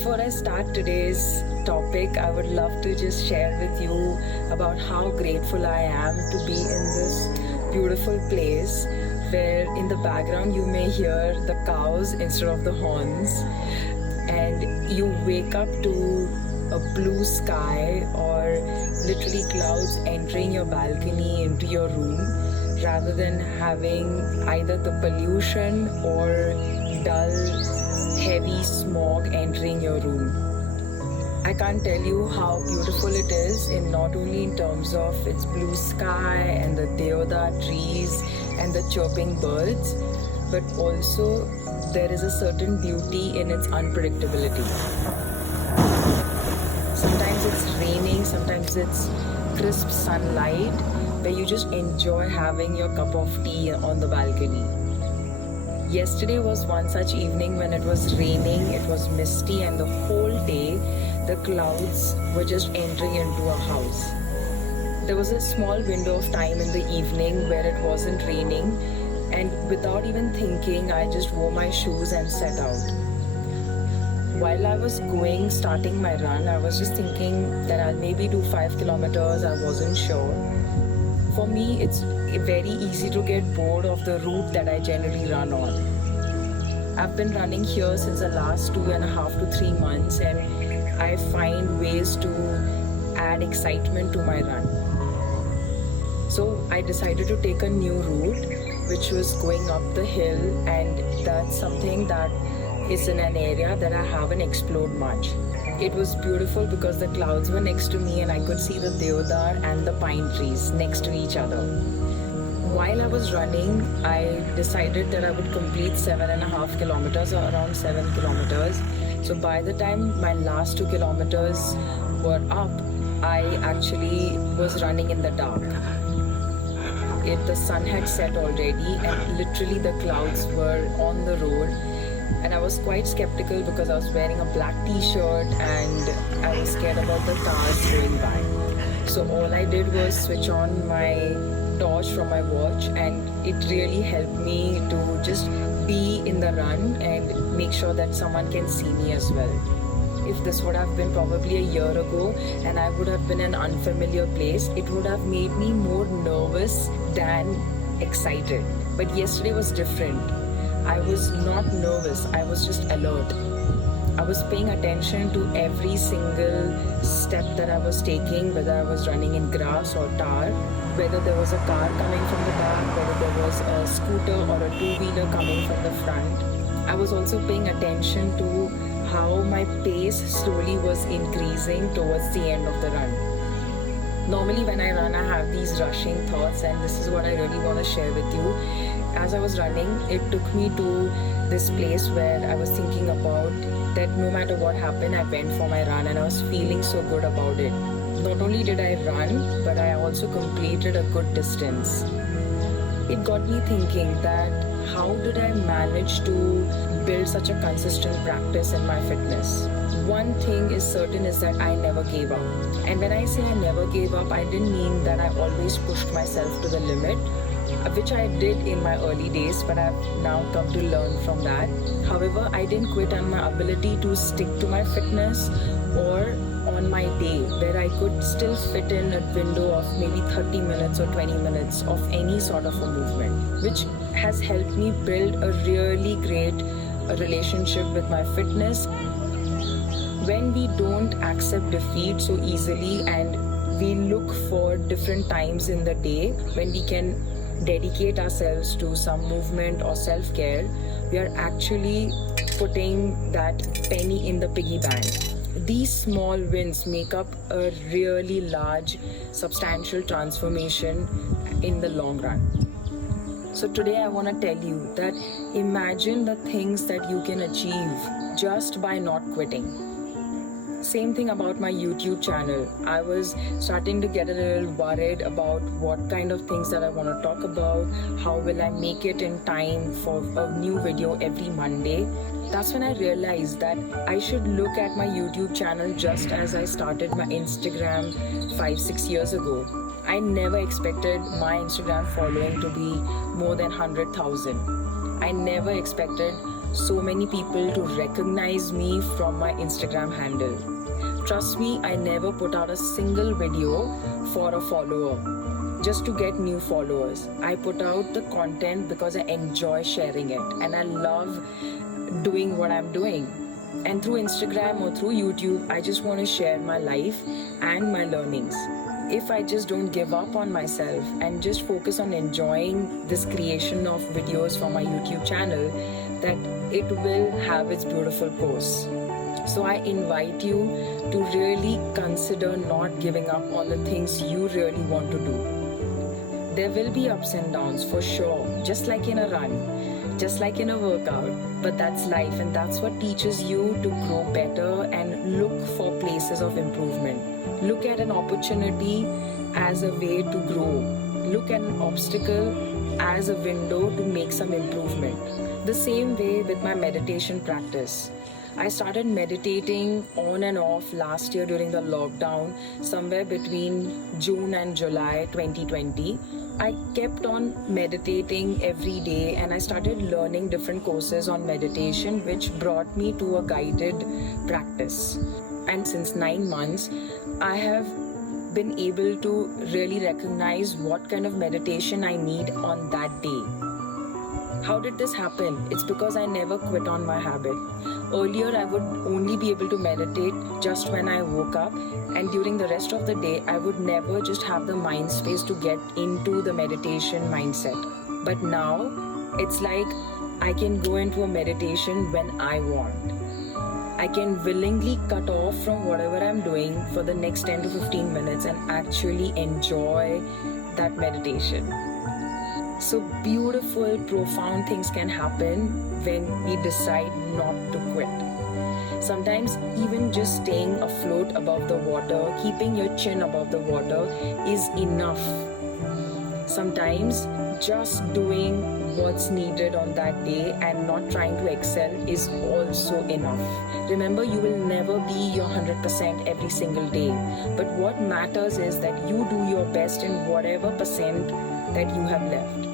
Before I start today's topic, I would love to just share with you about how grateful I am to be in this beautiful place where in the background you may hear the cows instead of the horns, and you wake up to a blue sky or literally clouds entering your balcony into your room rather than having either the pollution or dull, heavy smog entering your room. I can't tell you how beautiful it is, in not only in terms of its blue sky and the deodar trees and the chirping birds, but also there is a certain beauty in its unpredictability. Sometimes it's raining, sometimes it's crisp sunlight where you just enjoy having your cup of tea on the balcony. Yesterday was one such evening when it was raining, it was misty, and the whole day the clouds were just entering into our house. There was a small window of time in the evening where it wasn't raining, and without even thinking, I just wore my shoes and set out. While I was starting my run, I was just thinking that I'll maybe do 5 kilometers, I wasn't sure. For me, it's very easy to get bored of the route that I generally run on. I've been running here since the last 2.5 to 3 months, and I find ways to add excitement to my run. So I decided to take a new route, which was going up the hill, and that's something that is in an area that I haven't explored much. It was beautiful because the clouds were next to me and I could see the deodar and the pine trees next to each other. While I was running, I decided that I would complete 7.5 kilometers, or around 7 kilometers. So by the time my last 2 kilometers were up, I actually was running in the dark. The sun had set already and literally the clouds were on the road. And I was quite skeptical because I was wearing a black t-shirt and I was scared about the cars going by. So all I did was switch on my torch from my watch, and it really helped me to just be in the run and make sure that someone can see me as well. If this would have been probably a year ago and I would have been in an unfamiliar place, it would have made me more nervous than excited. But yesterday was different. I was not nervous, I was just alert. I was paying attention to every single step that I was taking, whether I was running in grass or tar, whether there was a car coming from the back, whether there was a scooter or a two-wheeler coming from the front. I was also paying attention to how my pace slowly was increasing towards the end of the run. Normally when I run, I have these rushing thoughts, and this is what I really want to share with you. As I was running, it took me to this place where I was thinking about that no matter what happened, I went for my run and I was feeling so good about it. Not only did I run, but I also completed a good distance. It got me thinking that how did I manage to build such a consistent practice in my fitness? One thing is certain is that I never gave up. And when I say I never gave up, I didn't mean that I always pushed myself to the limit, which I did in my early days, but I've now come to learn from that. However, I didn't quit on my ability to stick to my fitness or on my day where I could still fit in a window of maybe 30 minutes or 20 minutes of any sort of a movement, which has helped me build a really great relationship with my fitness. When we don't accept defeat so easily and we look for different times in the day when we can dedicate ourselves to some movement or self-care, we are actually putting that penny in the piggy bank. These small wins make up a really large, substantial transformation in the long run. So today I want to tell you that imagine the things that you can achieve just by not quitting. Same thing about my YouTube channel. I was starting to get a little worried about what kind of things that I want to talk about, how will I make it in time for a new video every Monday. That's when I realized that I should look at my YouTube channel just as I started my Instagram 5-6 years ago. I never expected my Instagram following to be more than 100,000. I never expected so many people to recognize me from my Instagram handle. Trust me, I never put out a single video for a follower just to get new followers. I put out the content because I enjoy sharing it and I love doing what I'm doing. And through Instagram or through YouTube, I just want to share my life and my learnings. If I just don't give up on myself and just focus on enjoying this creation of videos for my YouTube channel, that it will have its beautiful course. So I invite you to really consider not giving up on the things you really want to do. There will be ups and downs for sure, just like in a run, just like in a workout, but that's life and that's what teaches you to grow better and look for places of improvement. Look at an opportunity as a way to grow. Look at an obstacle as a window to make some improvement. The same way with my meditation practice. I started meditating on and off last year during the lockdown, somewhere between June and July 2020. I kept on meditating every day and I started learning different courses on meditation, which brought me to a guided practice. And since 9 months, I have been able to really recognize what kind of meditation I need on that day. How did this happen? It's because I never quit on my habit. Earlier, I would only be able to meditate just when I woke up, and during the rest of the day, I would never just have the mind space to get into the meditation mindset. But now, it's like I can go into a meditation when I want. I can willingly cut off from whatever I'm doing for the next 10 to 15 minutes and actually enjoy that meditation. So beautiful, profound things can happen when we decide not to quit. Sometimes even just staying afloat above the water, keeping your chin above the water is enough. Sometimes just doing what's needed on that day and not trying to excel is also enough. Remember, you will never be your 100% every single day. But what matters is that you do your best in whatever percent that you have left.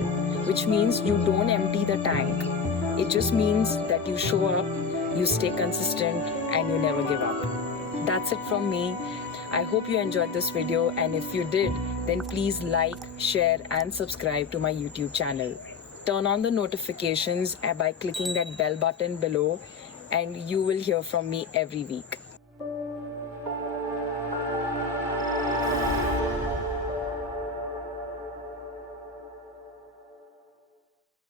Which means you don't empty the tank. It just means that you show up, you stay consistent, and you never give up. That's it from me. I hope you enjoyed this video, and if you did, then please like, share, and subscribe to my YouTube channel. Turn on the notifications by clicking that bell button below, and you will hear from me every week.